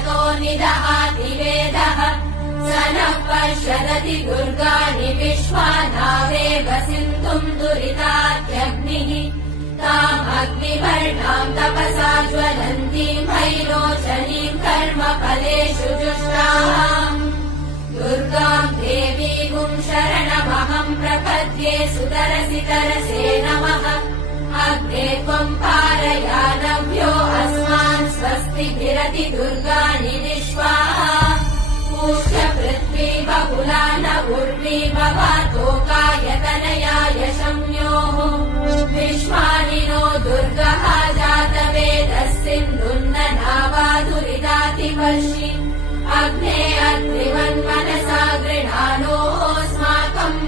यतो निदहाति वेदः स नः पश्यदति दुर्गाणि विश्वानावेव सिन्धुम् दुरितात्यग्निः तामग्निवर्णाम् तपसा ज्वलन्तीम् भैरोचनीम् कर्मफलेषु जुष्टाम् दुर्गाम् देवीगुम् शरणमहम् प्रपद्ये सुतरसि तरसे नमः अग्ने त्वम् पारयानव्यो अस्मान् स्वस्तिभिरति दुर्गाणि विश्वाः पूष्य पृथ्वी बहुला न उर्वी भवातोकायतनयाय शम्योः विश्वानि नो दुर्गः जातवेदः सिन्धुन्न नावादुरिदातिवर्षि अग्ने अग्निवन्मनसा गृणानोऽस्माकम्